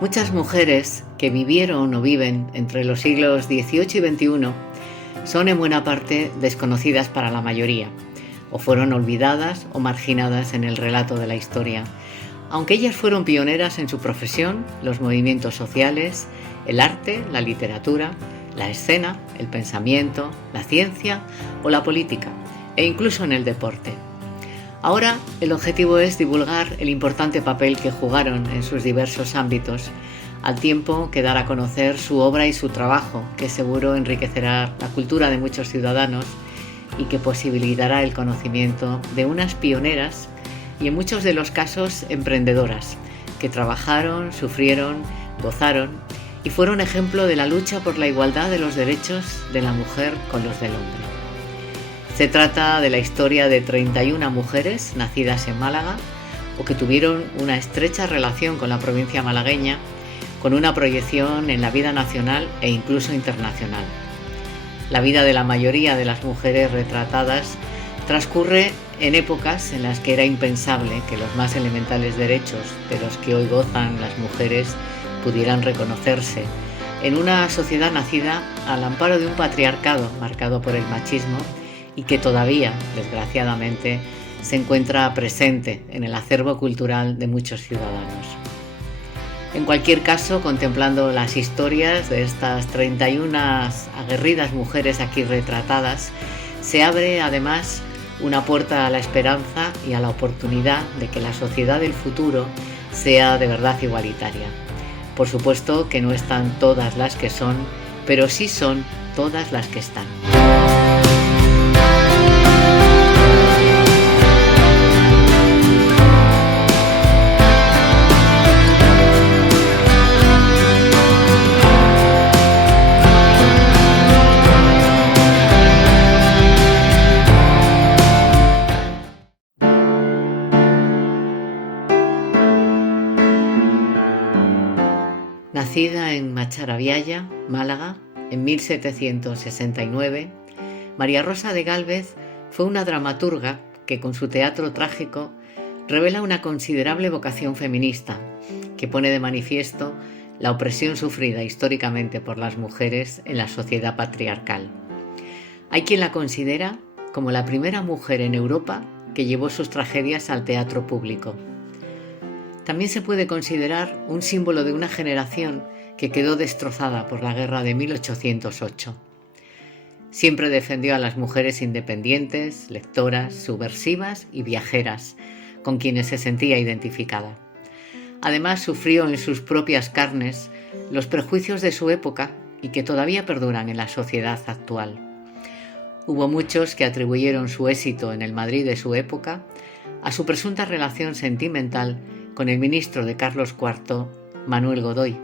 Muchas mujeres que vivieron o viven entre los siglos XVIII y XXI son en buena parte desconocidas para la mayoría, o fueron olvidadas o marginadas en el relato de la historia, aunque ellas fueron pioneras en su profesión, los movimientos sociales, el arte, la literatura, la escena, el pensamiento, la ciencia o la política, e incluso en el deporte. Ahora el objetivo es divulgar el importante papel que jugaron en sus diversos ámbitos, al tiempo que dar a conocer su obra y su trabajo, que seguro enriquecerá la cultura de muchos ciudadanos y que posibilitará el conocimiento de unas pioneras y en muchos de los casos emprendedoras, que trabajaron, sufrieron, gozaron y fueron ejemplo de la lucha por la igualdad de los derechos de la mujer con los del hombre. Se trata de la historia de 31 mujeres nacidas en Málaga o que tuvieron una estrecha relación con la provincia malagueña, con una proyección en la vida nacional e incluso internacional. La vida de la mayoría de las mujeres retratadas transcurre en épocas en las que era impensable que los más elementales derechos de los que hoy gozan las mujeres pudieran reconocerse en una sociedad nacida al amparo de un patriarcado marcado por el machismo y que todavía, desgraciadamente, se encuentra presente en el acervo cultural de muchos ciudadanos. En cualquier caso, contemplando las historias de estas 31 aguerridas mujeres aquí retratadas, se abre además una puerta a la esperanza y a la oportunidad de que la sociedad del futuro sea de verdad igualitaria. Por supuesto que no están todas las que son, pero sí son todas las que están. Nacida en Macharabiaya, Málaga, en 1769, María Rosa de Gálvez fue una dramaturga que con su teatro trágico revela una considerable vocación feminista que pone de manifiesto la opresión sufrida históricamente por las mujeres en la sociedad patriarcal. Hay quien la considera como la primera mujer en Europa que llevó sus tragedias al teatro público. También se puede considerar un símbolo de una generación que quedó destrozada por la guerra de 1808. Siempre defendió a las mujeres independientes, lectoras, subversivas y viajeras, con quienes se sentía identificada. Además, sufrió en sus propias carnes los prejuicios de su época y que todavía perduran en la sociedad actual. Hubo muchos que atribuyeron su éxito en el Madrid de su época a su presunta relación sentimental con el ministro de Carlos IV, Manuel Godoy,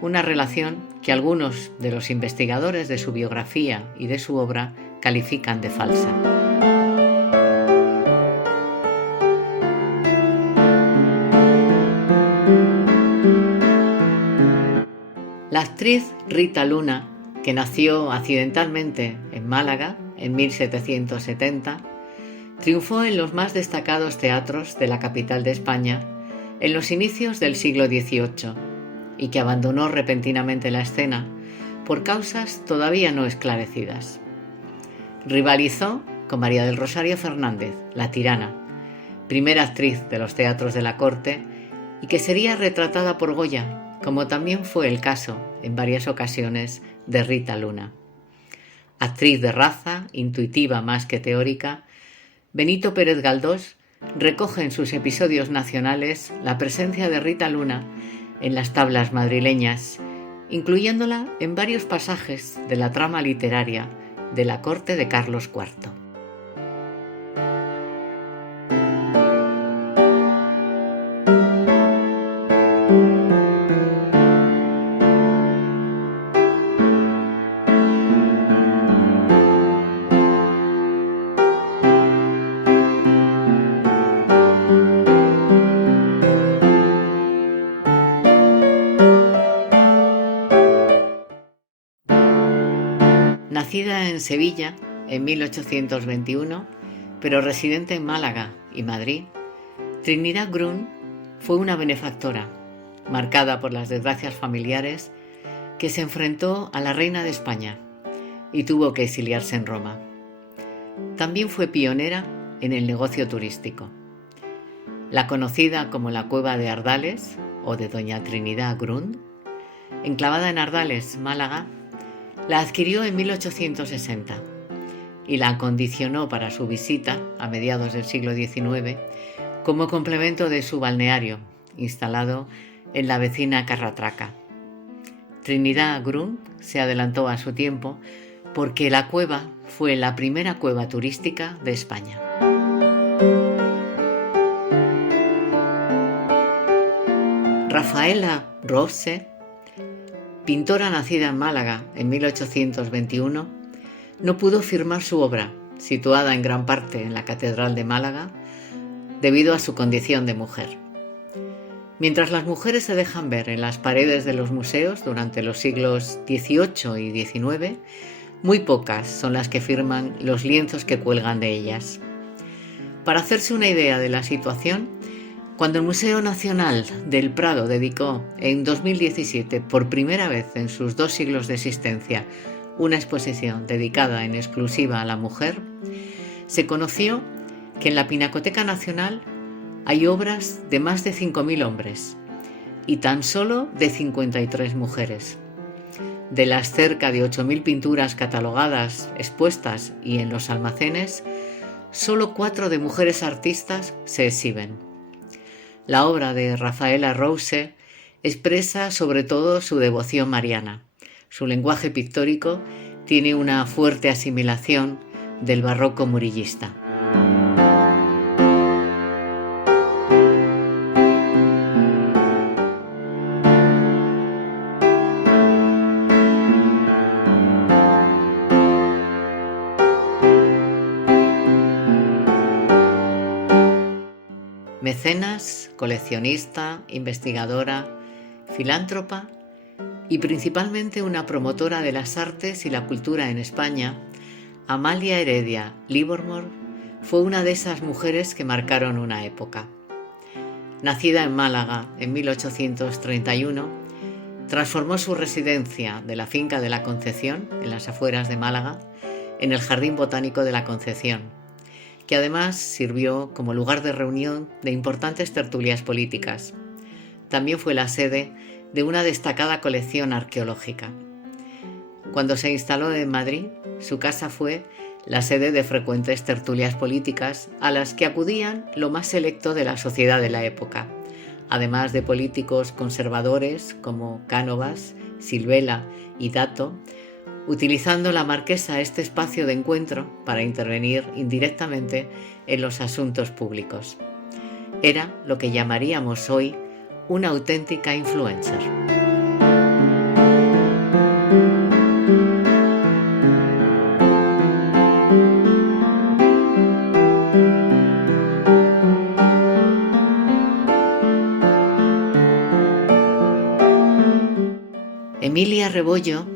una relación que algunos de los investigadores de su biografía y de su obra califican de falsa. La actriz Rita Luna, que nació accidentalmente en Málaga en 1770, triunfó en los más destacados teatros de la capital de España en los inicios del siglo XVIII y que abandonó repentinamente la escena por causas todavía no esclarecidas. Rivalizó con María del Rosario Fernández, la tirana, primera actriz de los teatros de la corte y que sería retratada por Goya, como también fue el caso en varias ocasiones de Rita Luna. Actriz de raza, intuitiva más que teórica, Benito Pérez Galdós recoge en sus episodios nacionales la presencia de Rita Luna en las tablas madrileñas, incluyéndola en varios pasajes de la trama literaria de la corte de Carlos IV. Nacida en Sevilla en 1821, pero residente en Málaga y Madrid, Trinidad Grun fue una benefactora, marcada por las desgracias familiares, que se enfrentó a la reina de España y tuvo que exiliarse en Roma. También fue pionera en el negocio turístico. La conocida como la Cueva de Ardales o de Doña Trinidad Grund, enclavada en Ardales, Málaga, la adquirió en 1860 y la acondicionó para su visita a mediados del siglo XIX como complemento de su balneario, instalado en la vecina Carratraca. Trinidad Grund se adelantó a su tiempo porque la cueva fue la primera cueva turística de España. Rafaela Rose, pintora nacida en Málaga en 1821, no pudo firmar su obra, situada en gran parte en la Catedral de Málaga, debido a su condición de mujer. Mientras las mujeres se dejan ver en las paredes de los museos durante los siglos XVIII y XIX, muy pocas son las que firman los lienzos que cuelgan de ellas. Para hacerse una idea de la situación, cuando el Museo Nacional del Prado dedicó en 2017 por primera vez en sus 2 siglos de existencia una exposición dedicada en exclusiva a la mujer, se conoció que en la Pinacoteca Nacional hay obras de más de 5.000 hombres y tan solo de 53 mujeres. De las cerca de 8.000 pinturas catalogadas, expuestas y en los almacenes, solo 4 de mujeres artistas se exhiben. La obra de Rafaela Rose expresa sobre todo su devoción mariana. Su lenguaje pictórico tiene una fuerte asimilación del barroco murillista. Mecenas, coleccionista, investigadora, filántropa y principalmente una promotora de las artes y la cultura en España, Amalia Heredia Livermore fue una de esas mujeres que marcaron una época. Nacida en Málaga en 1831, transformó su residencia de la finca de la Concepción, en las afueras de Málaga, en el Jardín Botánico de la Concepción, que además sirvió como lugar de reunión de importantes tertulias políticas. También fue la sede de una destacada colección arqueológica. Cuando se instaló en Madrid, su casa fue la sede de frecuentes tertulias políticas a las que acudían lo más selecto de la sociedad de la época, además de políticos conservadores como Cánovas, Silvela y Dato, utilizando la marquesa este espacio de encuentro para intervenir indirectamente en los asuntos públicos. Era lo que llamaríamos hoy una auténtica influencer. Emilia Rebollo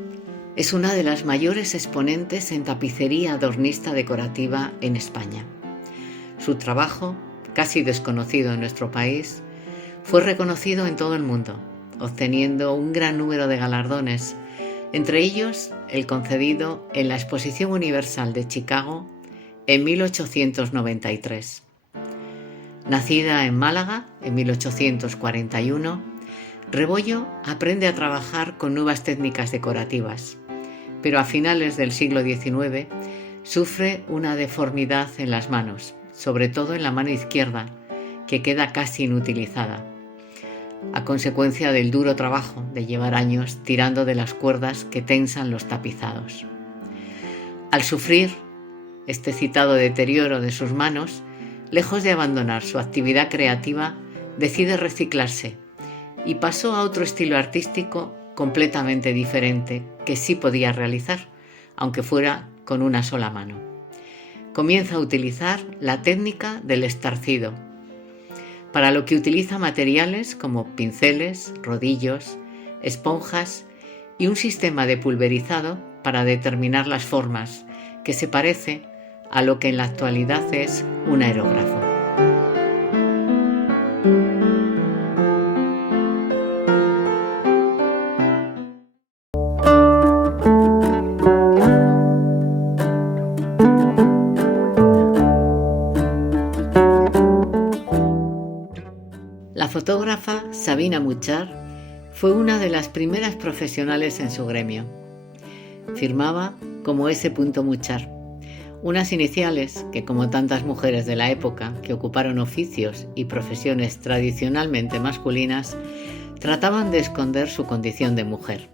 es una de las mayores exponentes en tapicería adornista decorativa en España. Su trabajo, casi desconocido en nuestro país, fue reconocido en todo el mundo, obteniendo un gran número de galardones, entre ellos el concedido en la Exposición Universal de Chicago en 1893. Nacida en Málaga en 1841, Rebollo aprende a trabajar con nuevas técnicas decorativas, pero a finales del siglo XIX sufre una deformidad en las manos, sobre todo en la mano izquierda, que queda casi inutilizada, a consecuencia del duro trabajo de llevar años tirando de las cuerdas que tensan los tapizados. Al sufrir este citado deterioro de sus manos, lejos de abandonar su actividad creativa, decide reciclarse y pasó a otro estilo artístico completamente diferente que sí podía realizar, aunque fuera con una sola mano. Comienza a utilizar la técnica del estarcido, para lo que utiliza materiales como pinceles, rodillos, esponjas y un sistema de pulverizado para determinar las formas, que se parece a lo que en la actualidad es un aerógrafo. La fotógrafa Sabina Muchar fue una de las primeras profesionales en su gremio. Firmaba como S. Muchar, unas iniciales que, como tantas mujeres de la época que ocuparon oficios y profesiones tradicionalmente masculinas, trataban de esconder su condición de mujer.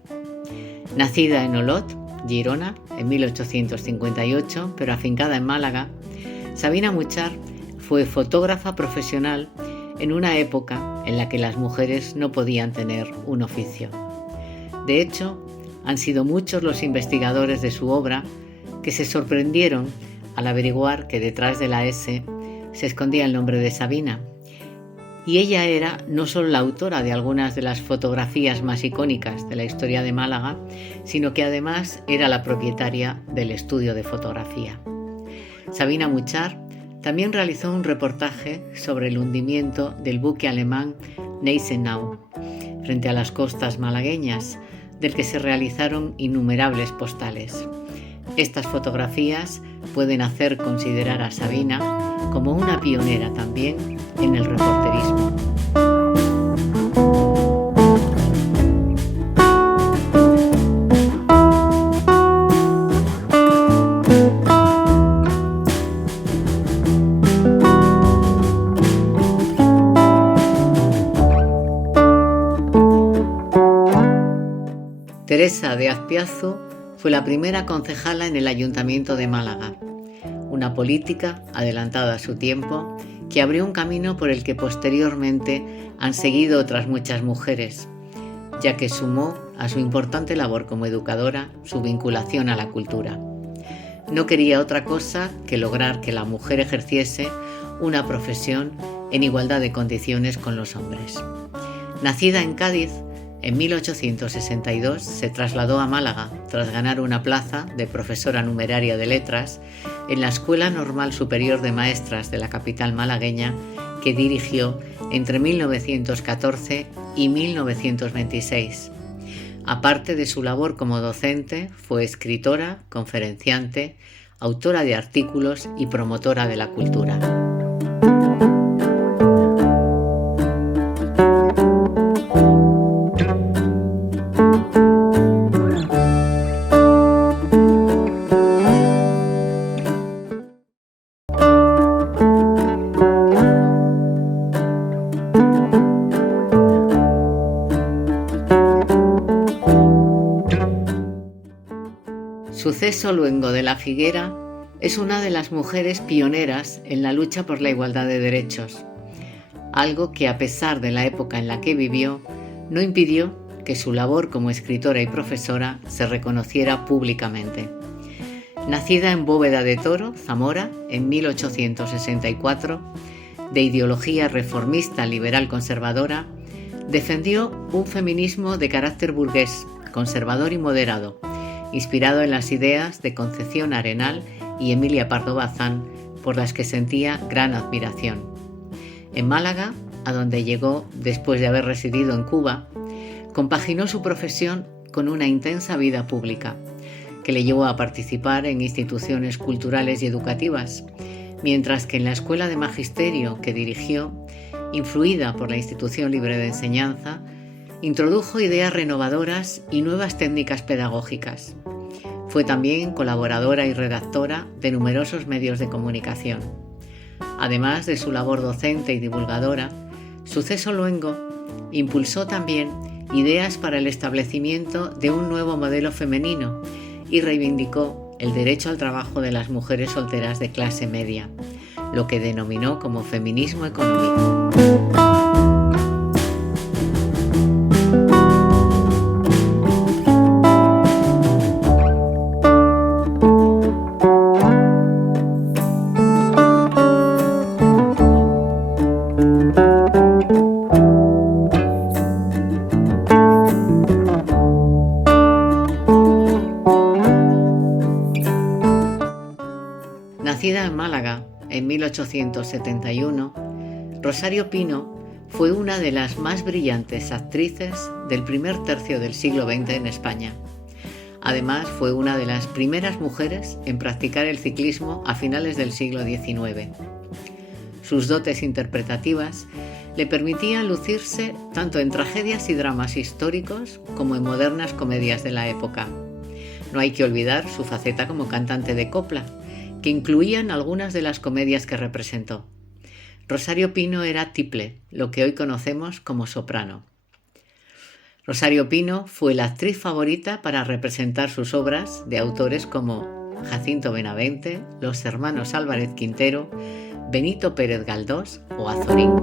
Nacida en Olot, Girona, en 1858, pero afincada en Málaga, Sabina Muchar fue fotógrafa profesional en una época en la que las mujeres no podían tener un oficio. De hecho, han sido muchos los investigadores de su obra que se sorprendieron al averiguar que detrás de la S se escondía el nombre de Sabina. Y ella era no solo la autora de algunas de las fotografías más icónicas de la historia de Málaga, sino que además era la propietaria del estudio de fotografía. Sabina Muchar también realizó un reportaje sobre el hundimiento del buque alemán Gneisenau frente a las costas malagueñas, del que se realizaron innumerables postales. Estas fotografías pueden hacer considerar a Sabina como una pionera también en el reporterismo. Teresa de Azpiazu fue la primera concejala en el Ayuntamiento de Málaga, una política adelantada a su tiempo que abrió un camino por el que posteriormente han seguido otras muchas mujeres, ya que sumó a su importante labor como educadora su vinculación a la cultura. No quería otra cosa que lograr que la mujer ejerciese una profesión en igualdad de condiciones con los hombres. Nacida en Cádiz, en 1862 se trasladó a Málaga tras ganar una plaza de profesora numeraria de letras en la Escuela Normal Superior de Maestras de la capital malagueña, que dirigió entre 1914 y 1926. Aparte de su labor como docente, fue escritora, conferenciante, autora de artículos y promotora de la cultura. Suceso Luengo de la Figuera es una de las mujeres pioneras en la lucha por la igualdad de derechos, algo que, a pesar de la época en la que vivió, no impidió que su labor como escritora y profesora se reconociera públicamente. Nacida en Bóveda de Toro, Zamora, en 1864, de ideología reformista liberal conservadora, defendió un feminismo de carácter burgués, conservador y moderado, inspirado en las ideas de Concepción Arenal y Emilia Pardo Bazán, por las que sentía gran admiración. En Málaga, a donde llegó después de haber residido en Cuba, compaginó su profesión con una intensa vida pública, que le llevó a participar en instituciones culturales y educativas, mientras que en la Escuela de Magisterio que dirigió, influida por la Institución Libre de Enseñanza, introdujo ideas renovadoras y nuevas técnicas pedagógicas. Fue también colaboradora y redactora de numerosos medios de comunicación. Además de su labor docente y divulgadora, Suceso Luengo impulsó también ideas para el establecimiento de un nuevo modelo femenino y reivindicó el derecho al trabajo de las mujeres solteras de clase media, lo que denominó como feminismo económico. Nacida en Málaga en 1871, Rosario Pino fue una de las más brillantes actrices del primer tercio del siglo XX en España. Además, fue una de las primeras mujeres en practicar el ciclismo a finales del siglo XIX. Sus dotes interpretativas le permitía lucirse tanto en tragedias y dramas históricos como en modernas comedias de la época. No hay que olvidar su faceta como cantante de copla, que incluían algunas de las comedias que representó. Rosario Pino era tiple, lo que hoy conocemos como soprano. Rosario Pino fue la actriz favorita para representar sus obras de autores como Jacinto Benavente, los hermanos Álvarez Quintero, Benito Pérez Galdós o Azorín.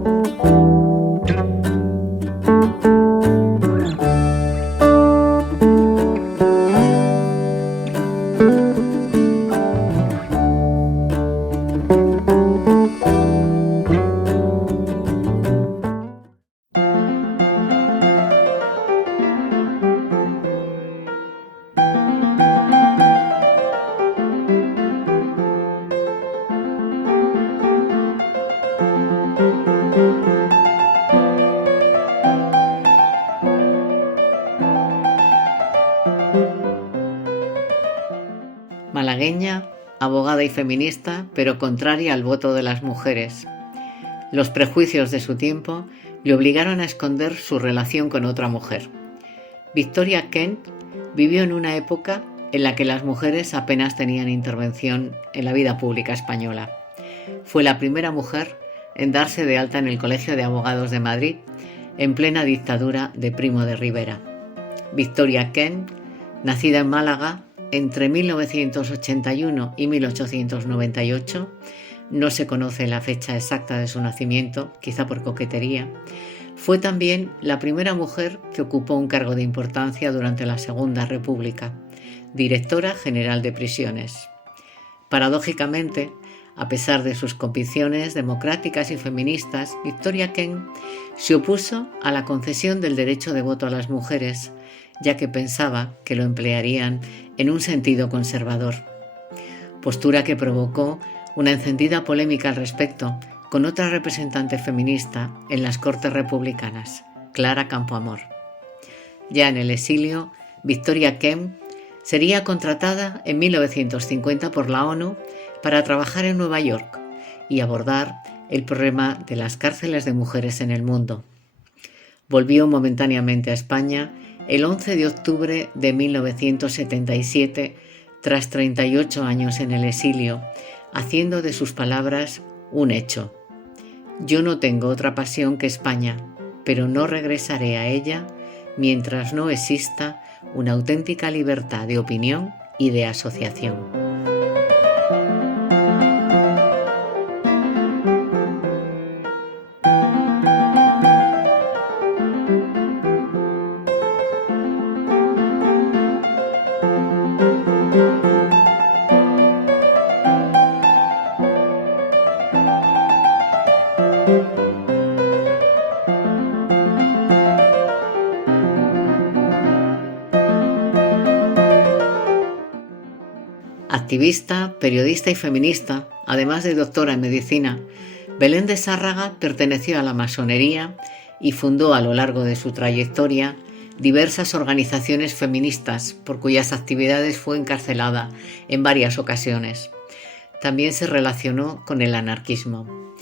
Malagueña, abogada y feminista, pero contraria al voto de las mujeres. Los prejuicios de su tiempo le obligaron a esconder su relación con otra mujer. Victoria Kent vivió en una época en la que las mujeres apenas tenían intervención en la vida pública española. Fue la primera mujer en darse de alta en el Colegio de Abogados de Madrid, en plena dictadura de Primo de Rivera. Victoria Kent, nacida en Málaga entre 1981 y 1898, no se conoce la fecha exacta de su nacimiento, quizá por coquetería, fue también la primera mujer que ocupó un cargo de importancia durante la Segunda República, directora general de prisiones. Paradójicamente, a pesar de sus convicciones democráticas y feministas, Victoria Kent se opuso a la concesión del derecho de voto a las mujeres, ya que pensaba que lo emplearían en un sentido conservador. Postura que provocó una encendida polémica al respecto con otra representante feminista en las Cortes Republicanas, Clara Campoamor. Ya en el exilio, Victoria Kent sería contratada en 1950 por la ONU para trabajar en Nueva York y abordar el problema de las cárceles de mujeres en el mundo. Volvió momentáneamente a España el 11 de octubre de 1977, tras 38 años en el exilio, haciendo de sus palabras un hecho. Yo no tengo otra pasión que España, pero no regresaré a ella mientras no exista una auténtica libertad de opinión y de asociación. Activista, periodista y feminista, además de doctora en medicina, Belén de Sárraga perteneció a la masonería y fundó a lo largo de su trayectoria diversas organizaciones feministas por cuyas actividades fue encarcelada en varias ocasiones. También se relacionó con el anarquismo.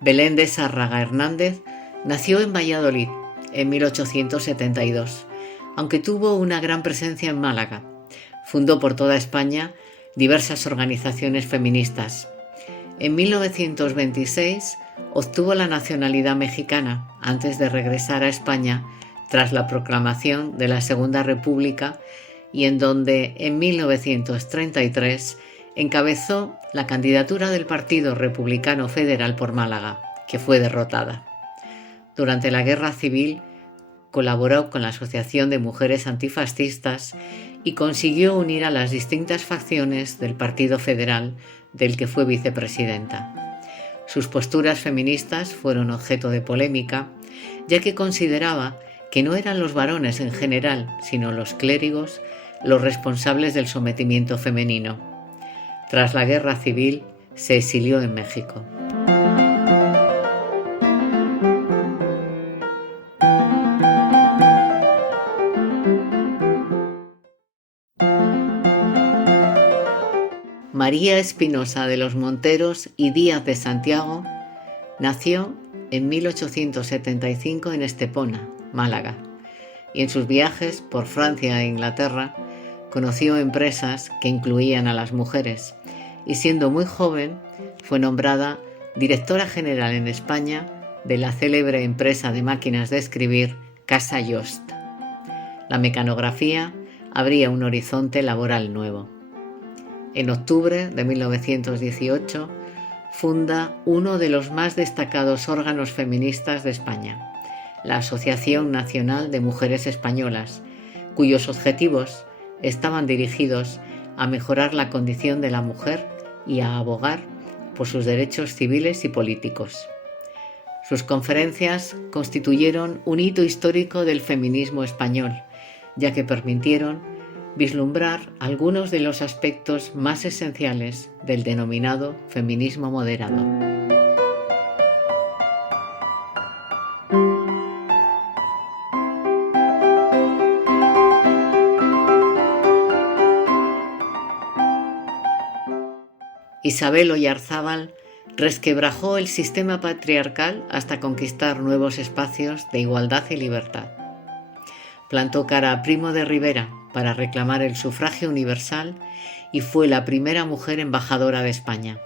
Belén de Sárraga Hernández nació en Valladolid en 1872, aunque tuvo una gran presencia en Málaga. Fundó por toda España diversas organizaciones feministas. En 1926 obtuvo la nacionalidad mexicana antes de regresar a España tras la proclamación de la Segunda República y en donde en 1933 encabezó la candidatura del Partido Republicano Federal por Málaga, que fue derrotada. Durante la Guerra Civil colaboró con la Asociación de Mujeres Antifascistas y consiguió unir a las distintas facciones del Partido Federal, del que fue vicepresidenta. Sus posturas feministas fueron objeto de polémica, ya que consideraba que no eran los varones en general, sino los clérigos, los responsables del sometimiento femenino. Tras la Guerra Civil, se exilió en México. María Espinosa de los Monteros y Díaz de Santiago nació en 1875 en Estepona, Málaga, y en sus viajes por Francia e Inglaterra conoció empresas que incluían a las mujeres y siendo muy joven fue nombrada directora general en España de la célebre empresa de máquinas de escribir Casa Yost. La mecanografía abría un horizonte laboral nuevo. En octubre de 1918 funda uno de los más destacados órganos feministas de España, la Asociación Nacional de Mujeres Españolas, cuyos objetivos estaban dirigidos a mejorar la condición de la mujer y a abogar por sus derechos civiles y políticos. Sus conferencias constituyeron un hito histórico del feminismo español, ya que permitieron vislumbrar algunos de los aspectos más esenciales del denominado feminismo moderado. Isabel Oyarzábal resquebrajó el sistema patriarcal hasta conquistar nuevos espacios de igualdad y libertad. Plantó cara a Primo de Rivera para reclamar el sufragio universal y fue la primera mujer embajadora de España.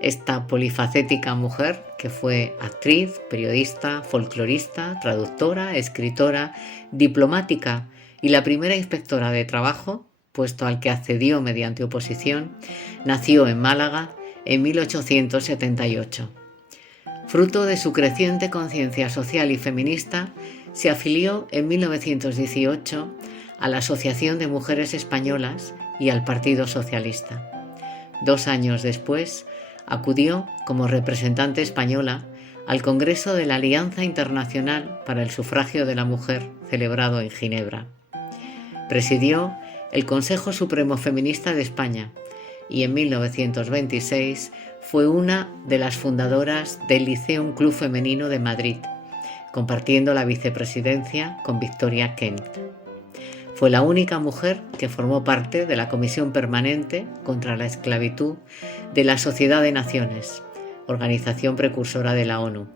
Esta polifacética mujer, que fue actriz, periodista, folclorista, traductora, escritora, diplomática y la primera inspectora de trabajo, puesto al que accedió mediante oposición, nació en Málaga en 1878. Fruto de su creciente conciencia social y feminista, se afilió en 1918 a la Asociación de Mujeres Españolas y al Partido Socialista. 2 años después, acudió como representante española al Congreso de la Alianza Internacional para el Sufragio de la Mujer, celebrado en Ginebra. Presidió el Consejo Supremo Feminista de España y en 1926 fue una de las fundadoras del Liceum Club Femenino de Madrid, compartiendo la vicepresidencia con Victoria Kent. Fue la única mujer que formó parte de la Comisión Permanente contra la Esclavitud de la Sociedad de Naciones, organización precursora de la ONU.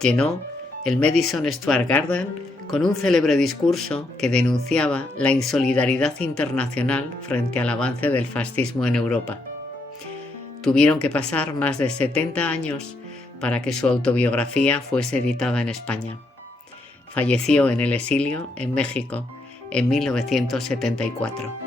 Llenó el Madison Square Garden con un célebre discurso que denunciaba la insolidaridad internacional frente al avance del fascismo en Europa. Tuvieron que pasar más de 70 años para que su autobiografía fuese editada en España. Falleció en el exilio en México en 1974.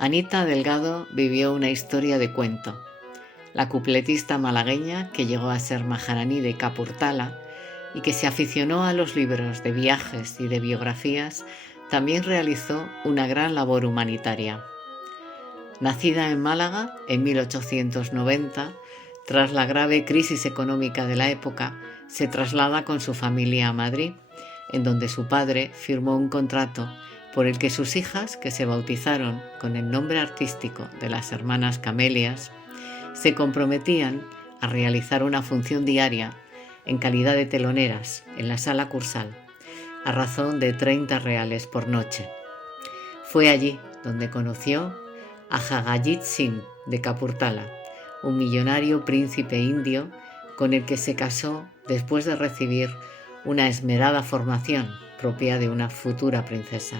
Anita Delgado vivió una historia de cuento. La cupletista malagueña que llegó a ser maharaní de Capurtala y que se aficionó a los libros de viajes y de biografías, también realizó una gran labor humanitaria. Nacida en Málaga en 1890, tras la grave crisis económica de la época, se traslada con su familia a Madrid, en donde su padre firmó un contrato por el que sus hijas, que se bautizaron con el nombre artístico de las hermanas Camelias, se comprometían a realizar una función diaria en calidad de teloneras en la Sala Cursal, a razón de 30 reales por noche. Fue allí donde conoció a Jagajit Singh de Capurtala, un millonario príncipe indio con el que se casó después de recibir una esmerada formación propia de una futura princesa.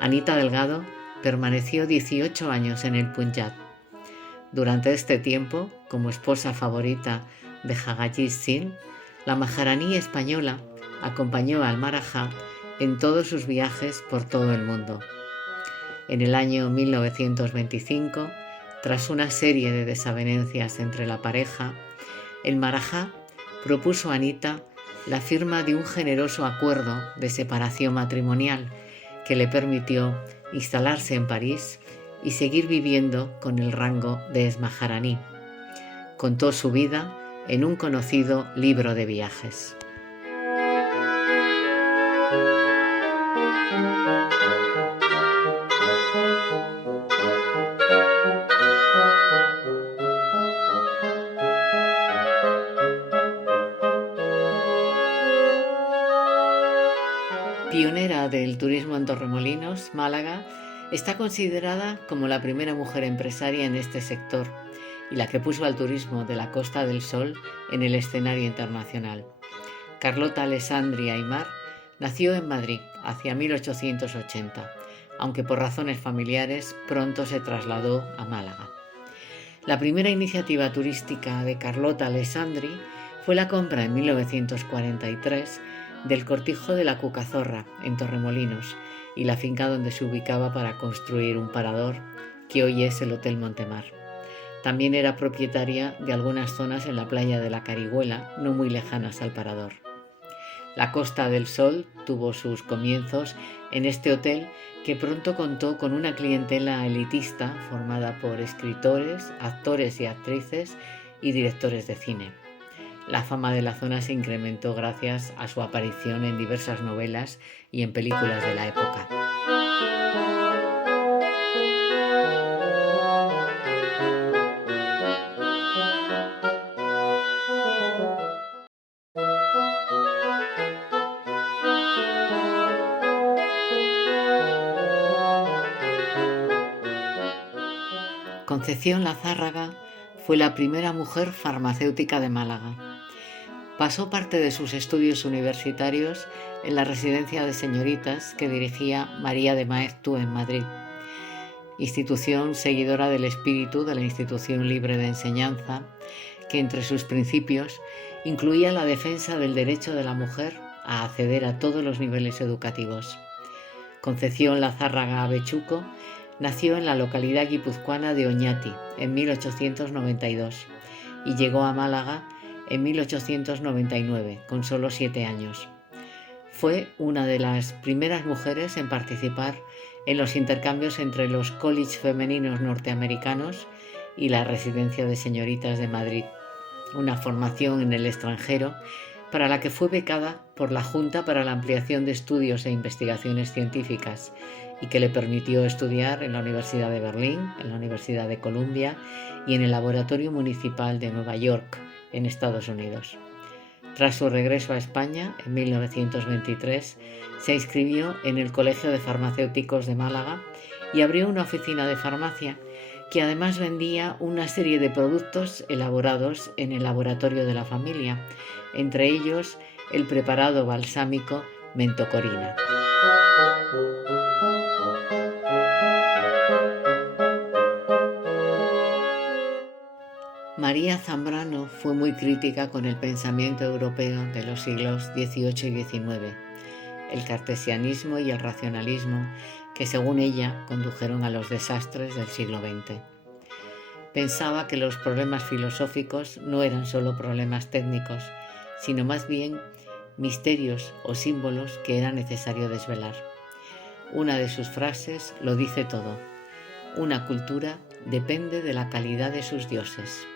Anita Delgado permaneció 18 años en el Punjab. Durante este tiempo, como esposa favorita de Jagajit Singh, la maharaní española acompañó al Marajá en todos sus viajes por todo el mundo. En el año 1925, tras una serie de desavenencias entre la pareja, el Marajá propuso a Anita la firma de un generoso acuerdo de separación matrimonial que le permitió instalarse en París y seguir viviendo con el rango de esmaharaní. Contó su vida en un conocido libro de viajes. Pionera del turismo en Torremolinos, Málaga, está considerada como la primera mujer empresaria en este sector y la que puso al turismo de la Costa del Sol en el escenario internacional. Carlota Alessandri Aimar nació en Madrid hacia 1880, aunque por razones familiares pronto se trasladó a Málaga. La primera iniciativa turística de Carlota Alessandri fue la compra en 1943 del cortijo de la Cucazorra, en Torremolinos, y la finca donde se ubicaba para construir un parador, que hoy es el Hotel Montemar. También era propietaria de algunas zonas en la playa de la Carihuela, no muy lejanas al parador. La Costa del Sol tuvo sus comienzos en este hotel, que pronto contó con una clientela elitista formada por escritores, actores y actrices y directores de cine. La fama de la zona se incrementó gracias a su aparición en diversas novelas y en películas de la época. Concepción Lazárraga fue la primera mujer farmacéutica de Málaga. Pasó parte de sus estudios universitarios en la residencia de señoritas que dirigía María de Maeztu en Madrid, institución seguidora del espíritu de la Institución Libre de Enseñanza, que entre sus principios incluía la defensa del derecho de la mujer a acceder a todos los niveles educativos. Concepción Lazárraga Avechuco nació en la localidad guipuzcoana de Oñati en 1892 y llegó a Málaga en 1899, con solo 7 años. Fue una de las primeras mujeres en participar en los intercambios entre los colleges femeninos norteamericanos y la Residencia de Señoritas de Madrid, una formación en el extranjero para la que fue becada por la Junta para la Ampliación de Estudios e Investigaciones Científicas y que le permitió estudiar en la Universidad de Berlín, en la Universidad de Columbia y en el Laboratorio Municipal de Nueva York, en Estados Unidos. Tras su regreso a España, en 1923, se inscribió en el Colegio de Farmacéuticos de Málaga y abrió una oficina de farmacia que además vendía una serie de productos elaborados en el laboratorio de la familia, entre ellos el preparado balsámico Mentocorina. María Zambrano fue muy crítica con el pensamiento europeo de los siglos XVIII y XIX, el cartesianismo y el racionalismo que, según ella, condujeron a los desastres del siglo XX. Pensaba que los problemas filosóficos no eran solo problemas técnicos, sino más bien misterios o símbolos que era necesario desvelar. Una de sus frases lo dice todo: una cultura depende de la calidad de sus dioses.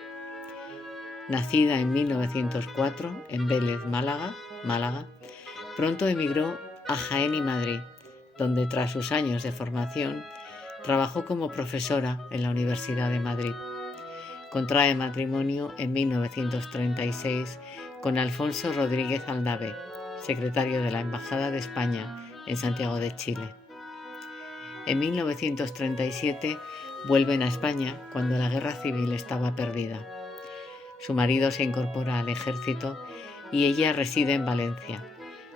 Nacida en 1904 en Vélez, Málaga, pronto emigró a Jaén y Madrid, donde tras sus años de formación trabajó como profesora en la Universidad de Madrid. Contrae matrimonio en 1936 con Alfonso Rodríguez Aldave, secretario de la Embajada de España en Santiago de Chile. En 1937 vuelven a España cuando la guerra civil estaba perdida. Su marido se incorpora al ejército y ella reside en Valencia,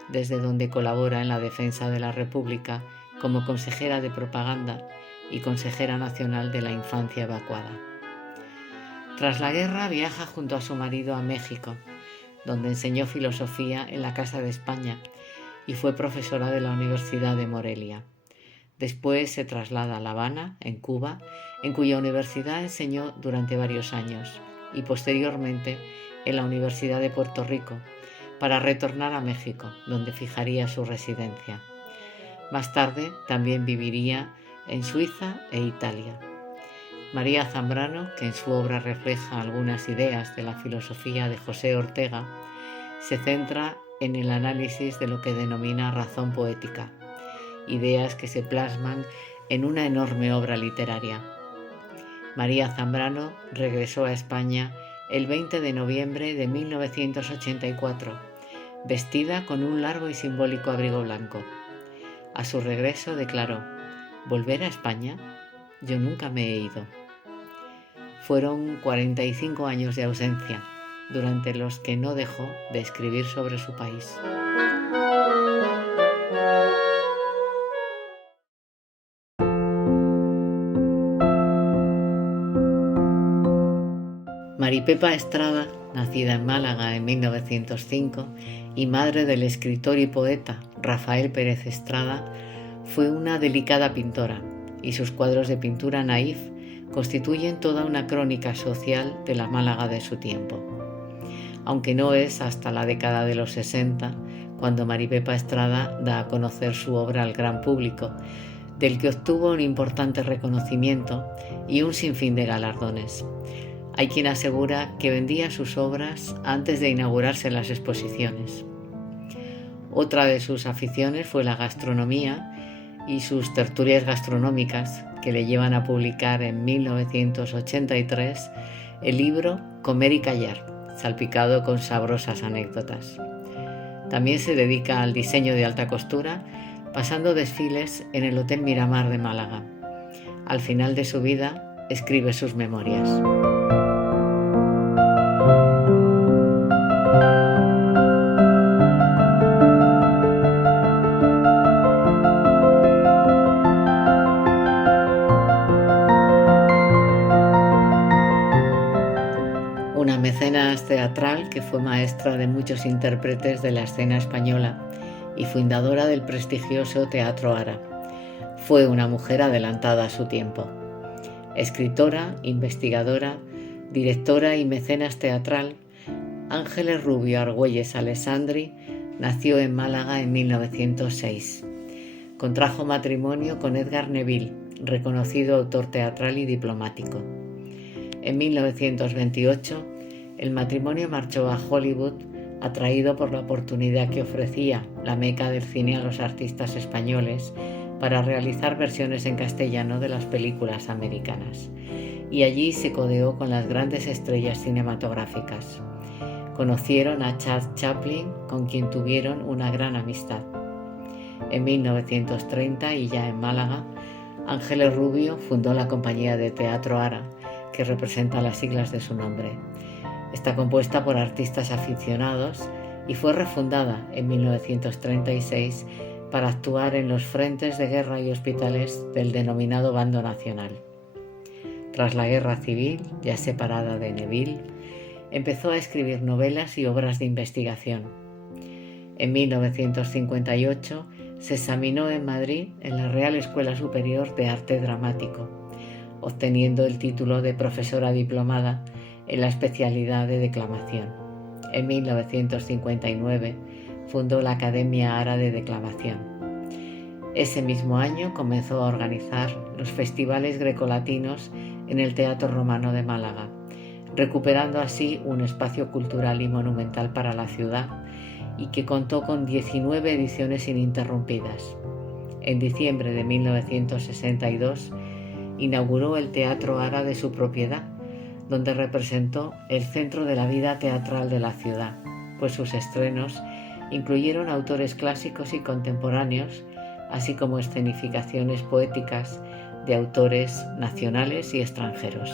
desde donde colabora en la defensa de la República como consejera de propaganda y consejera nacional de la infancia evacuada. Tras la guerra viaja junto a su marido a México, donde enseñó filosofía en la Casa de España y fue profesora de la Universidad de Morelia. Después se traslada a La Habana, en Cuba, en cuya universidad enseñó durante varios años, y posteriormente en la Universidad de Puerto Rico, para retornar a México, donde fijaría su residencia. Más tarde también viviría en Suiza e Italia. María Zambrano, que en su obra refleja algunas ideas de la filosofía de José Ortega, se centra en el análisis de lo que denomina razón poética, ideas que se plasman en una enorme obra literaria. María Zambrano regresó a España el 20 de noviembre de 1984, vestida con un largo y simbólico abrigo blanco. A su regreso declaró: ¿volver a España? Yo nunca me he ido. Fueron 45 años de ausencia, durante los que no dejó de escribir sobre su país. Mari Pepa Estrada, nacida en Málaga en 1905 y madre del escritor y poeta Rafael Pérez Estrada, fue una delicada pintora, y sus cuadros de pintura naif constituyen toda una crónica social de la Málaga de su tiempo. Aunque no es hasta la década de los 60 cuando Mari Pepa Estrada da a conocer su obra al gran público, del que obtuvo un importante reconocimiento y un sinfín de galardones. Hay quien asegura que vendía sus obras antes de inaugurarse las exposiciones. Otra de sus aficiones fue la gastronomía y sus tertulias gastronómicas, que le llevan a publicar en 1983 el libro Comer y callar, salpicado con sabrosas anécdotas. También se dedica al diseño de alta costura, pasando desfiles en el Hotel Miramar de Málaga. Al final de su vida, escribe sus memorias. Una mecenas teatral que fue maestra de muchos intérpretes de la escena española y fundadora del prestigioso Teatro Ara. Fue una mujer adelantada a su tiempo. Escritora, investigadora, directora y mecenas teatral, Ángeles Rubio Argüelles Alessandri nació en Málaga en 1906. Contrajo matrimonio con Edgar Neville, reconocido autor teatral y diplomático. En 1928, el matrimonio marchó a Hollywood, atraído por la oportunidad que ofrecía la meca del cine a los artistas españoles para realizar versiones en castellano de las películas americanas, y allí se codeó con las grandes estrellas cinematográficas. Conocieron a Charles Chaplin, con quien tuvieron una gran amistad. En 1930, y ya en Málaga, Ángeles Rubio fundó la compañía de teatro Ara, que representa las siglas de su nombre. Está compuesta por artistas aficionados y fue refundada en 1936 para actuar en los frentes de guerra y hospitales del denominado Bando Nacional. Tras la Guerra Civil, ya separada de Neville, empezó a escribir novelas y obras de investigación. En 1958 se examinó en Madrid en la Real Escuela Superior de Arte Dramático, obteniendo el título de profesora diplomada en la especialidad de declamación. En 1959 fundó la Academia Ara de Declamación. Ese mismo año comenzó a organizar los festivales grecolatinos en el Teatro Romano de Málaga, recuperando así un espacio cultural y monumental para la ciudad, y que contó con 19 ediciones ininterrumpidas. En diciembre de 1962 inauguró el Teatro Ara de su propiedad, donde representó el centro de la vida teatral de la ciudad, pues sus estrenos incluyeron autores clásicos y contemporáneos, así como escenificaciones poéticas de autores nacionales y extranjeros.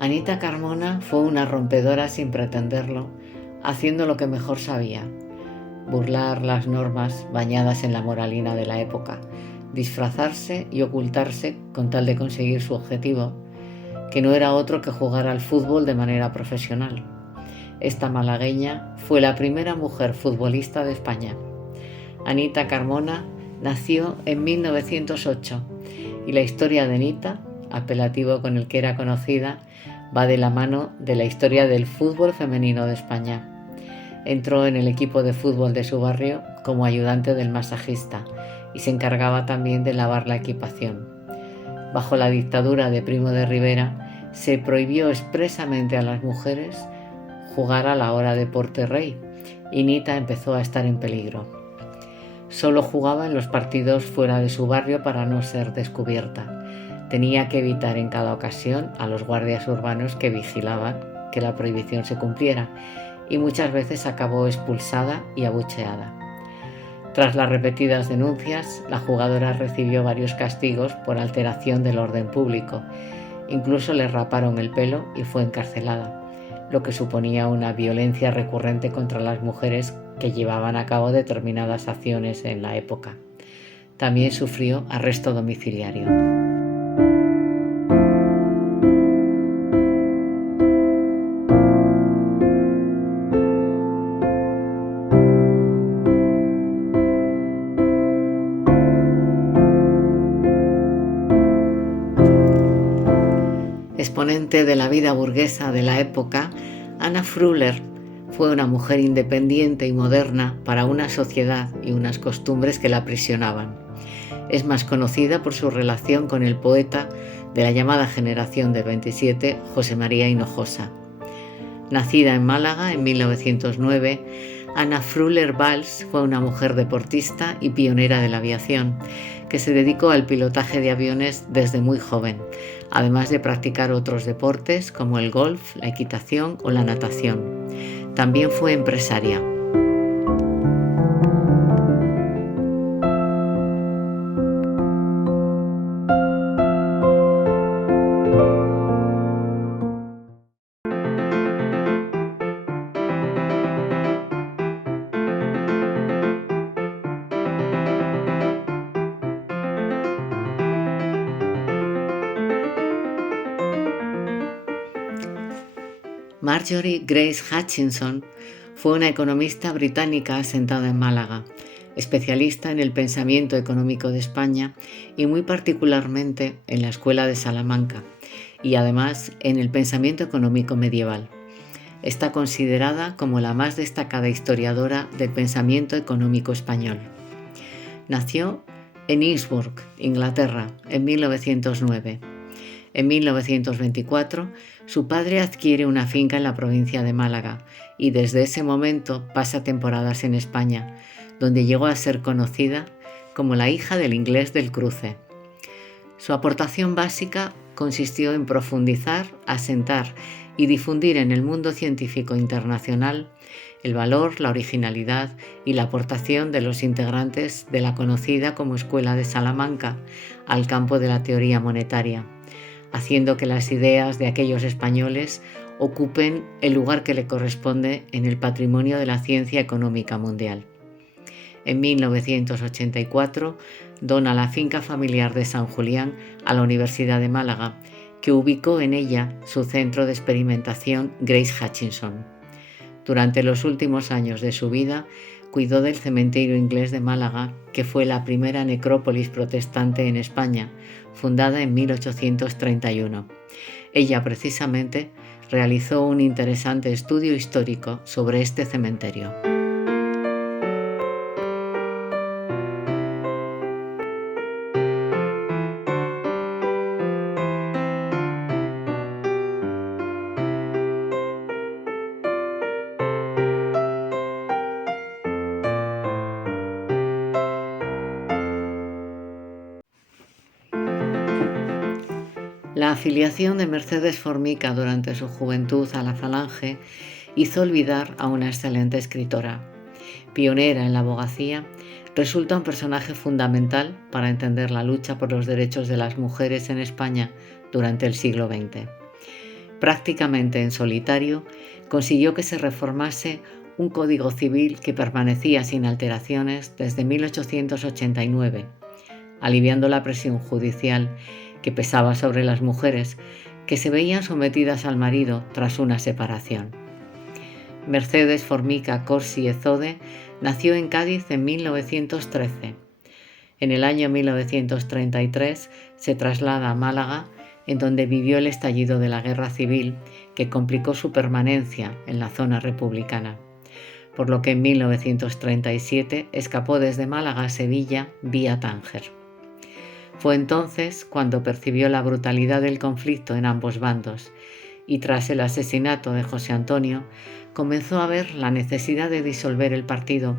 Anita Carmona fue una rompedora sin pretenderlo, haciendo lo que mejor sabía: burlar las normas bañadas en la moralina de la época, disfrazarse y ocultarse con tal de conseguir su objetivo, que no era otro que jugar al fútbol de manera profesional. Esta malagueña fue la primera mujer futbolista de España. Anita Carmona nació en 1908 y la historia de Anita, apelativo con el que era conocida, va de la mano de la historia del fútbol femenino de España. Entró en el equipo de fútbol de su barrio como ayudante del masajista y se encargaba también de lavar la equipación. Bajo la dictadura de Primo de Rivera, se prohibió expresamente a las mujeres jugar a la hora de Porterrey y Nita empezó a estar en peligro. Solo jugaba en los partidos fuera de su barrio para no ser descubierta. Tenía que evitar en cada ocasión a los guardias urbanos que vigilaban que la prohibición se cumpliera y muchas veces acabó expulsada y abucheada. Tras las repetidas denuncias, la jugadora recibió varios castigos por alteración del orden público. Incluso le raparon el pelo y fue encarcelada, lo que suponía una violencia recurrente contra las mujeres que llevaban a cabo determinadas acciones en la época. También sufrió arresto domiciliario. Exponente de la vida burguesa de la época, Anna Fruller fue una mujer independiente y moderna para una sociedad y unas costumbres que la aprisionaban. Es más conocida por su relación con el poeta de la llamada generación del 27, José María Hinojosa. Nacida en Málaga en 1909, Anna Fruller-Valls fue una mujer deportista y pionera de la aviación, que se dedicó al pilotaje de aviones desde muy joven, además de practicar otros deportes como el golf, la equitación o la natación. También fue empresaria. Marjorie Grace Hutchinson fue una economista británica asentada en Málaga, especialista en el pensamiento económico de España y muy particularmente en la Escuela de Salamanca y además en el pensamiento económico medieval. Está considerada como la más destacada historiadora del pensamiento económico español. Nació en Innsbruck, Inglaterra, en 1909. En 1924, su padre adquiere una finca en la provincia de Málaga y desde ese momento pasa temporadas en España, donde llegó a ser conocida como la hija del inglés del cruce. Su aportación básica consistió en profundizar, asentar y difundir en el mundo científico internacional el valor, la originalidad y la aportación de los integrantes de la conocida como Escuela de Salamanca al campo de la teoría monetaria, haciendo que las ideas de aquellos españoles ocupen el lugar que le corresponde en el patrimonio de la ciencia económica mundial. En 1984 dona la finca familiar de San Julián a la Universidad de Málaga, que ubicó en ella su centro de experimentación Grace Hutchinson. Durante los últimos años de su vida, cuidó del cementerio inglés de Málaga, que fue la primera necrópolis protestante en España, fundada en 1831. Ella precisamente realizó un interesante estudio histórico sobre este cementerio. La afiliación de Mercedes Formica durante su juventud a la Falange hizo olvidar a una excelente escritora. Pionera en la abogacía, resulta un personaje fundamental para entender la lucha por los derechos de las mujeres en España durante el siglo XX. Prácticamente en solitario, consiguió que se reformase un código civil que permanecía sin alteraciones desde 1889, aliviando la presión judicial que pesaba sobre las mujeres que se veían sometidas al marido tras una separación. Mercedes Formica Corsi Ezode nació en Cádiz en 1913. En el año 1933 se traslada a Málaga, en donde vivió el estallido de la Guerra Civil que complicó su permanencia en la zona republicana, por lo que en 1937 escapó desde Málaga a Sevilla vía Tánger. Fue entonces cuando percibió la brutalidad del conflicto en ambos bandos y tras el asesinato de José Antonio comenzó a ver la necesidad de disolver el partido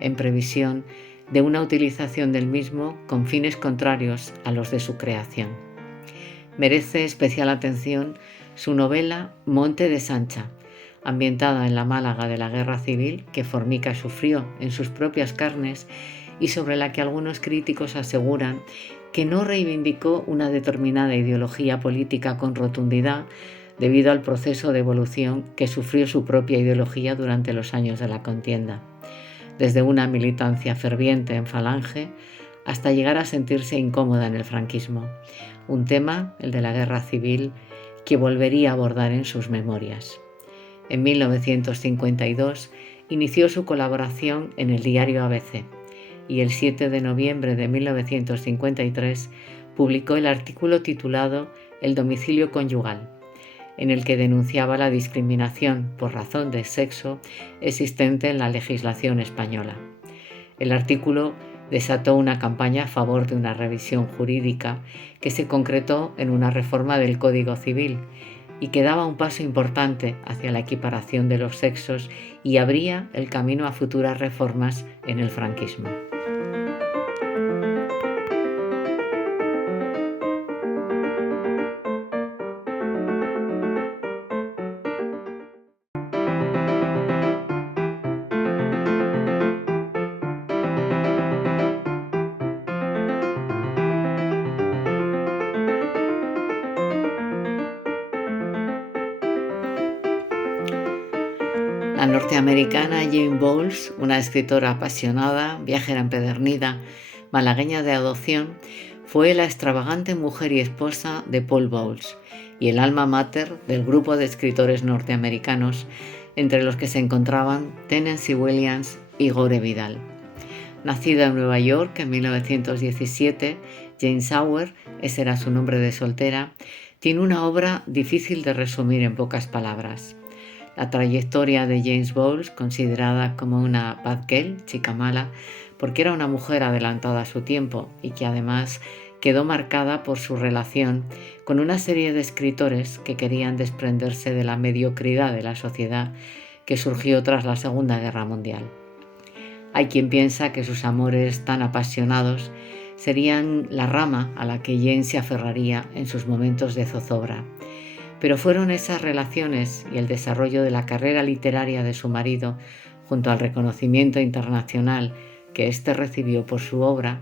en previsión de una utilización del mismo con fines contrarios a los de su creación. Merece especial atención su novela Monte de Sancha, ambientada en la Málaga de la Guerra Civil que Formica sufrió en sus propias carnes y sobre la que algunos críticos aseguran que no reivindicó una determinada ideología política con rotundidad debido al proceso de evolución que sufrió su propia ideología durante los años de la contienda, desde una militancia ferviente en Falange hasta llegar a sentirse incómoda en el franquismo, un tema, el de la Guerra Civil, que volvería a abordar en sus memorias. En 1952 inició su colaboración en el diario ABC y el 7 de noviembre de 1953 publicó el artículo titulado El domicilio conyugal, en el que denunciaba la discriminación por razón de sexo existente en la legislación española. El artículo desató una campaña a favor de una revisión jurídica que se concretó en una reforma del Código Civil y que daba un paso importante hacia la equiparación de los sexos y abría el camino a futuras reformas en el franquismo. La norteamericana Jane Bowles, una escritora apasionada, viajera empedernida, malagueña de adopción, fue la extravagante mujer y esposa de Paul Bowles y el alma mater del grupo de escritores norteamericanos, entre los que se encontraban Tennessee Williams y Gore Vidal. Nacida en Nueva York en 1917, Jane Sawyer, ese era su nombre de soltera, tiene una obra difícil de resumir en pocas palabras. La trayectoria de Jane Bowles, considerada como una bad girl, chica mala, porque era una mujer adelantada a su tiempo y que además quedó marcada por su relación con una serie de escritores que querían desprenderse de la mediocridad de la sociedad que surgió tras la Segunda Guerra Mundial. Hay quien piensa que sus amores tan apasionados serían la rama a la que Jane se aferraría en sus momentos de zozobra. Pero fueron esas relaciones y el desarrollo de la carrera literaria de su marido, junto al reconocimiento internacional que éste recibió por su obra,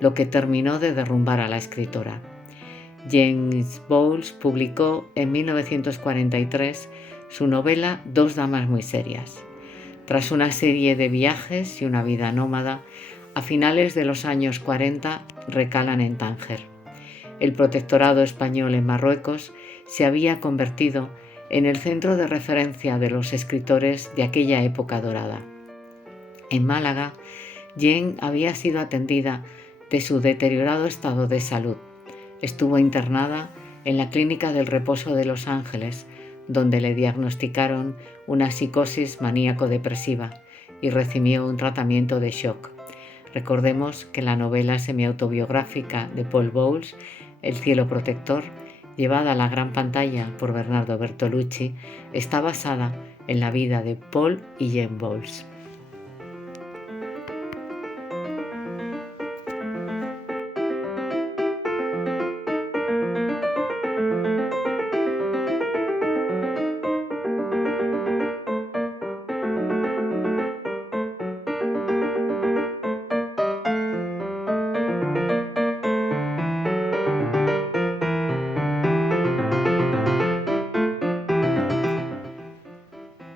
lo que terminó de derrumbar a la escritora. Jane Bowles publicó en 1943 su novela Dos damas muy serias. Tras una serie de viajes y una vida nómada, a finales de los años 40 recalan en Tánger. El protectorado español en Marruecos se había convertido en el centro de referencia de los escritores de aquella época dorada. En Málaga, Jane había sido atendida de su deteriorado estado de salud. Estuvo internada en la Clínica del Reposo de Los Ángeles, donde le diagnosticaron una psicosis maníaco-depresiva y recibió un tratamiento de shock. Recordemos que la novela semiautobiográfica de Paul Bowles, El cielo protector, llevada a la gran pantalla por Bernardo Bertolucci, está basada en la vida de Paul y Jane Bowles.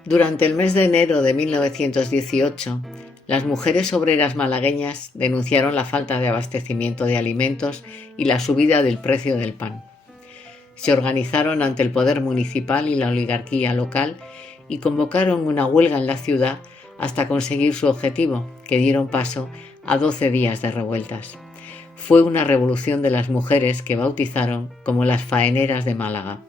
Durante el mes de enero de 1918, las mujeres obreras malagueñas denunciaron la falta de abastecimiento de alimentos y la subida del precio del pan. Se organizaron ante el poder municipal y la oligarquía local y convocaron una huelga en la ciudad hasta conseguir su objetivo, que dieron paso a 12 días de revueltas. Fue una revolución de las mujeres que bautizaron como las faeneras de Málaga.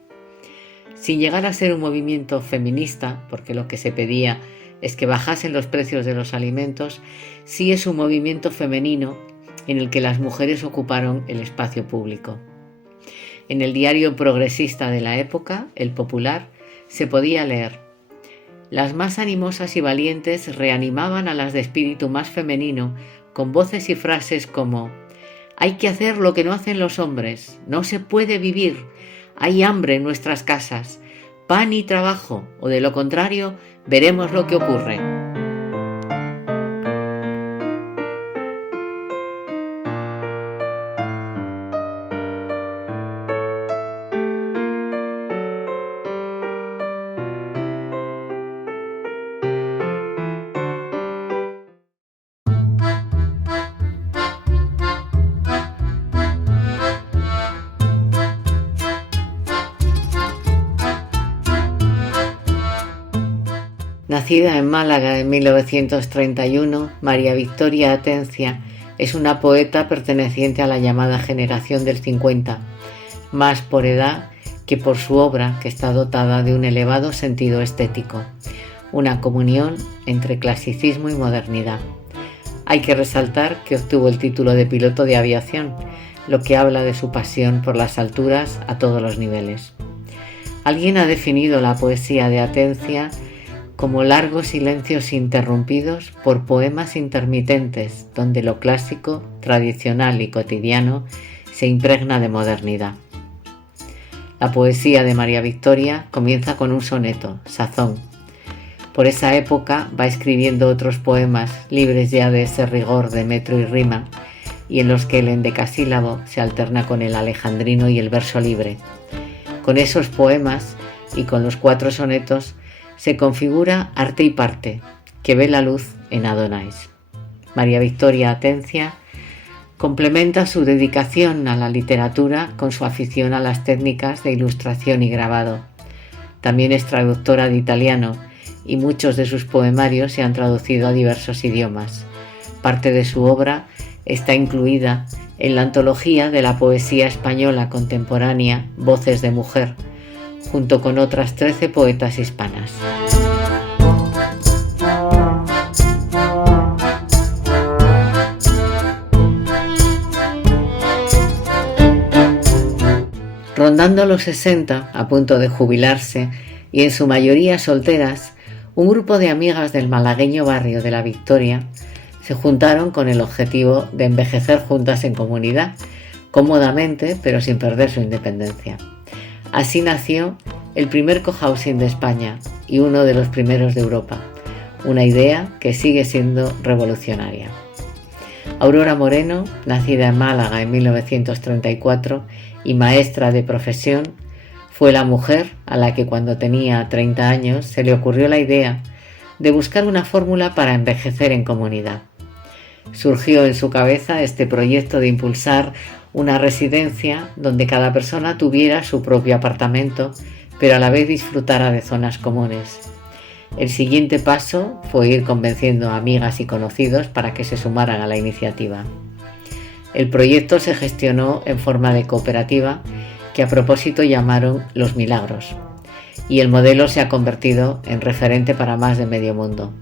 Sin llegar a ser un movimiento feminista, porque lo que se pedía es que bajasen los precios de los alimentos, sí es un movimiento femenino en el que las mujeres ocuparon el espacio público. En el diario progresista de la época, El Popular, se podía leer: las más animosas y valientes reanimaban a las de espíritu más femenino con voces y frases como: hay que hacer lo que no hacen los hombres, no se puede vivir, hay hambre en nuestras casas, pan y trabajo, o de lo contrario, veremos lo que ocurre. Nacida en Málaga en 1931, María Victoria Atencia es una poeta perteneciente a la llamada generación del 50, más por edad que por su obra, que está dotada de un elevado sentido estético, una comunión entre clasicismo y modernidad. Hay que resaltar que obtuvo el título de piloto de aviación, lo que habla de su pasión por las alturas a todos los niveles. Alguien ha definido la poesía de Atencia como largos silencios interrumpidos por poemas intermitentes, donde lo clásico, tradicional y cotidiano se impregna de modernidad. La poesía de María Victoria comienza con un soneto, Sazón. Por esa época va escribiendo otros poemas libres ya de ese rigor de metro y rima, y en los que el endecasílabo se alterna con el alejandrino y el verso libre. Con esos poemas y con los 4 sonetos se configura Arte y Parte, que ve la luz en Adonais. María Victoria Atencia complementa su dedicación a la literatura con su afición a las técnicas de ilustración y grabado. También es traductora de italiano y muchos de sus poemarios se han traducido a diversos idiomas. Parte de su obra está incluida en la antología de la poesía española contemporánea Voces de Mujer, junto con otras 13 poetas hispanas. Rondando los 60, a punto de jubilarse, y en su mayoría solteras, un grupo de amigas del malagueño barrio de La Victoria se juntaron con el objetivo de envejecer juntas en comunidad, cómodamente pero sin perder su independencia. Así nació el primer cohousing de España y uno de los primeros de Europa, una idea que sigue siendo revolucionaria. Aurora Moreno, nacida en Málaga en 1934 y maestra de profesión, fue la mujer a la que cuando tenía 30 años se le ocurrió la idea de buscar una fórmula para envejecer en comunidad. Surgió en su cabeza este proyecto de impulsar una residencia donde cada persona tuviera su propio apartamento, pero a la vez disfrutara de zonas comunes. El siguiente paso fue ir convenciendo a amigas y conocidos para que se sumaran a la iniciativa. El proyecto se gestionó en forma de cooperativa, que a propósito llamaron Los Milagros, y el modelo se ha convertido en referente para más de medio mundo.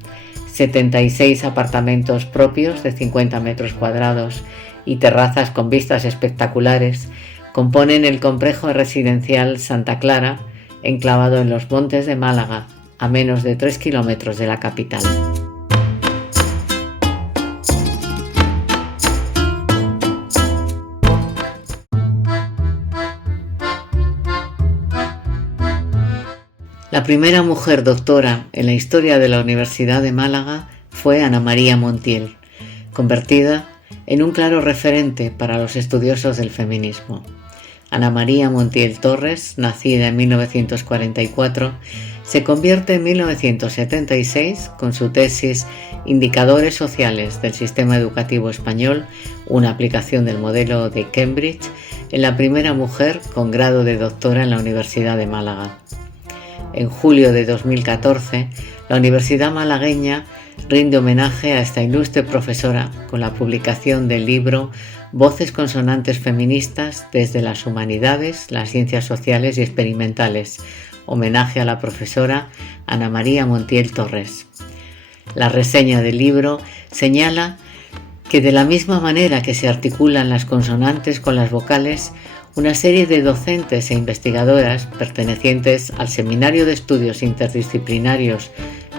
76 apartamentos propios de 50 metros cuadrados y terrazas con vistas espectaculares componen el complejo residencial Santa Clara, enclavado en los montes de Málaga, a menos de 3 kilómetros de la capital. La primera mujer doctora en la historia de la Universidad de Málaga fue Ana María Montiel, convertida en un claro referente para los estudiosos del feminismo. Ana María Montiel Torres, nacida en 1944, se convierte en 1976 con su tesis Indicadores sociales del sistema educativo español, una aplicación del modelo de Cambridge, en la primera mujer con grado de doctora en la Universidad de Málaga. En julio de 2014, la Universidad malagueña rinde homenaje a esta ilustre profesora con la publicación del libro Voces consonantes feministas desde las humanidades, las ciencias sociales y experimentales, homenaje a la profesora Ana María Montiel Torres. La reseña del libro señala que de la misma manera que se articulan las consonantes con las vocales, una serie de docentes e investigadoras pertenecientes al Seminario de Estudios Interdisciplinarios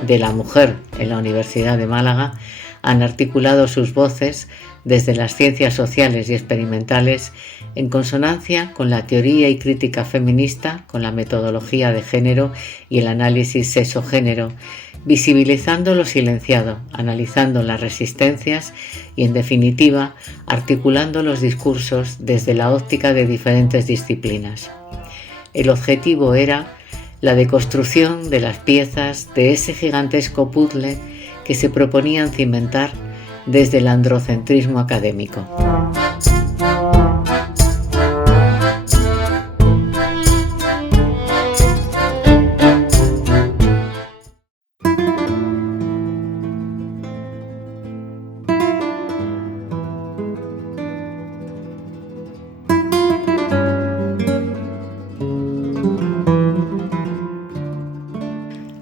de la Mujer en la Universidad de Málaga han articulado sus voces desde las ciencias sociales y experimentales en consonancia con la teoría y crítica feminista, con la metodología de género y el análisis sexo-género, visibilizando lo silenciado, analizando las resistencias y, en definitiva, articulando los discursos desde la óptica de diferentes disciplinas. El objetivo era la deconstrucción de las piezas de ese gigantesco puzzle que se proponían cimentar desde el androcentrismo académico.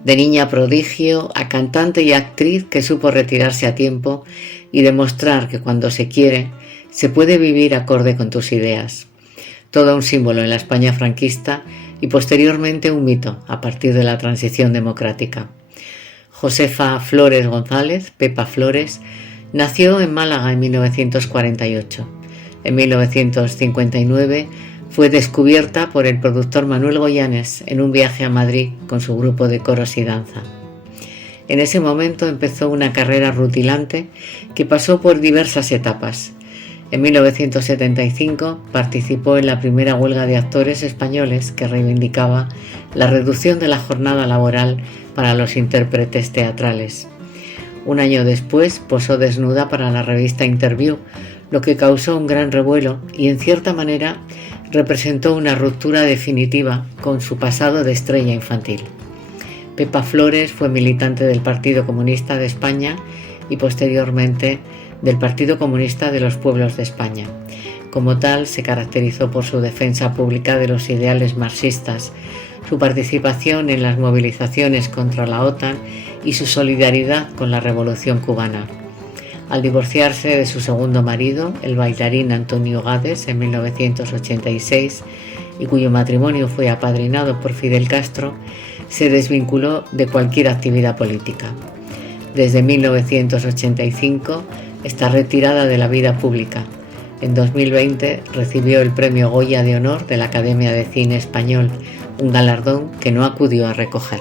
De niña prodigio a cantante y actriz que supo retirarse a tiempo y demostrar que cuando se quiere se puede vivir acorde con tus ideas. Todo un símbolo en la España franquista y posteriormente un mito a partir de la transición democrática. Josefa Flores González, Pepa Flores, nació en Málaga en 1948. En 1959 fue descubierta por el productor Manuel Goyanes en un viaje a Madrid con su grupo de coros y danza. En ese momento empezó una carrera rutilante que pasó por diversas etapas. En 1975 participó en la primera huelga de actores españoles que reivindicaba la reducción de la jornada laboral para los intérpretes teatrales. Un año después posó desnuda para la revista Interview, lo que causó un gran revuelo y, en cierta manera, representó una ruptura definitiva con su pasado de estrella infantil. Pepa Flores fue militante del Partido Comunista de España y posteriormente del Partido Comunista de los Pueblos de España. Como tal, se caracterizó por su defensa pública de los ideales marxistas, su participación en las movilizaciones contra la OTAN y su solidaridad con la Revolución cubana. Al divorciarse de su segundo marido, el bailarín Antonio Gades, en 1986, y cuyo matrimonio fue apadrinado por Fidel Castro, se desvinculó de cualquier actividad política. Desde 1985 está retirada de la vida pública. En 2020 recibió el Premio Goya de Honor de la Academia de Cine Español, un galardón que no acudió a recoger.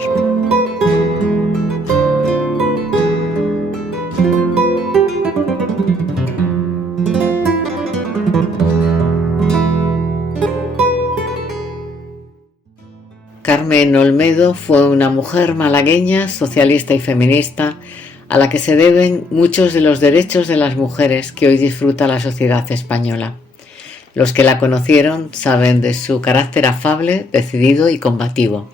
Carmen Olmedo fue una mujer malagueña, socialista y feminista, a la que se deben muchos de los derechos de las mujeres que hoy disfruta la sociedad española. Los que la conocieron saben de su carácter afable, decidido y combativo.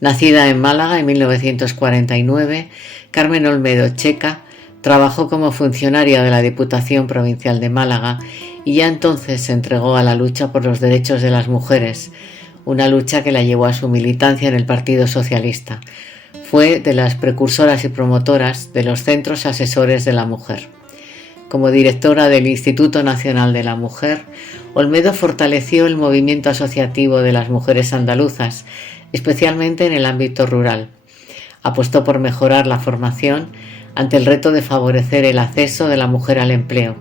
Nacida en Málaga en 1949, Carmen Olmedo Checa trabajó como funcionaria de la Diputación Provincial de Málaga y ya entonces se entregó a la lucha por los derechos de las mujeres, una lucha que la llevó a su militancia en el Partido Socialista. Fue de las precursoras y promotoras de los Centros Asesores de la Mujer. Como directora del Instituto Nacional de la Mujer, Olmedo fortaleció el movimiento asociativo de las mujeres andaluzas, especialmente en el ámbito rural. Apostó por mejorar la formación ante el reto de favorecer el acceso de la mujer al empleo.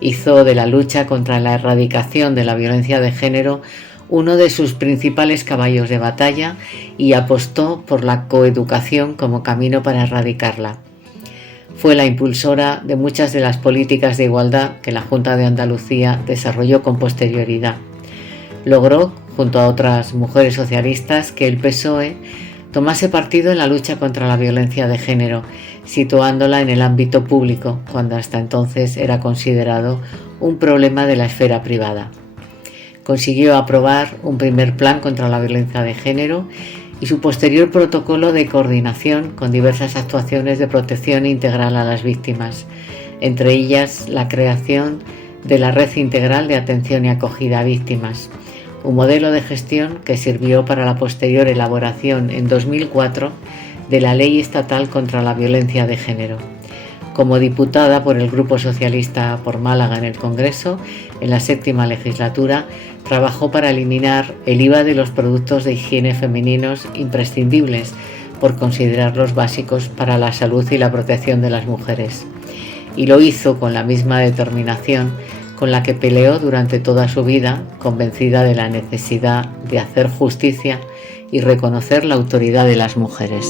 Hizo de la lucha contra la erradicación de la violencia de género uno de sus principales caballos de batalla y apostó por la coeducación como camino para erradicarla. Fue la impulsora de muchas de las políticas de igualdad que la Junta de Andalucía desarrolló con posterioridad. Logró, junto a otras mujeres socialistas, que el PSOE tomase partido en la lucha contra la violencia de género, situándola en el ámbito público, cuando hasta entonces era considerado un problema de la esfera privada. Consiguió aprobar un primer plan contra la violencia de género y su posterior protocolo de coordinación con diversas actuaciones de protección integral a las víctimas, entre ellas la creación de la Red Integral de Atención y Acogida a Víctimas, un modelo de gestión que sirvió para la posterior elaboración en 2004 de la Ley Estatal contra la Violencia de Género. Como diputada por el Grupo Socialista por Málaga en el Congreso, en la 7ª legislatura, trabajó para eliminar el IVA de los productos de higiene femeninos imprescindibles, por considerarlos básicos para la salud y la protección de las mujeres. Y lo hizo con la misma determinación con la que peleó durante toda su vida, convencida de la necesidad de hacer justicia y reconocer la autoridad de las mujeres.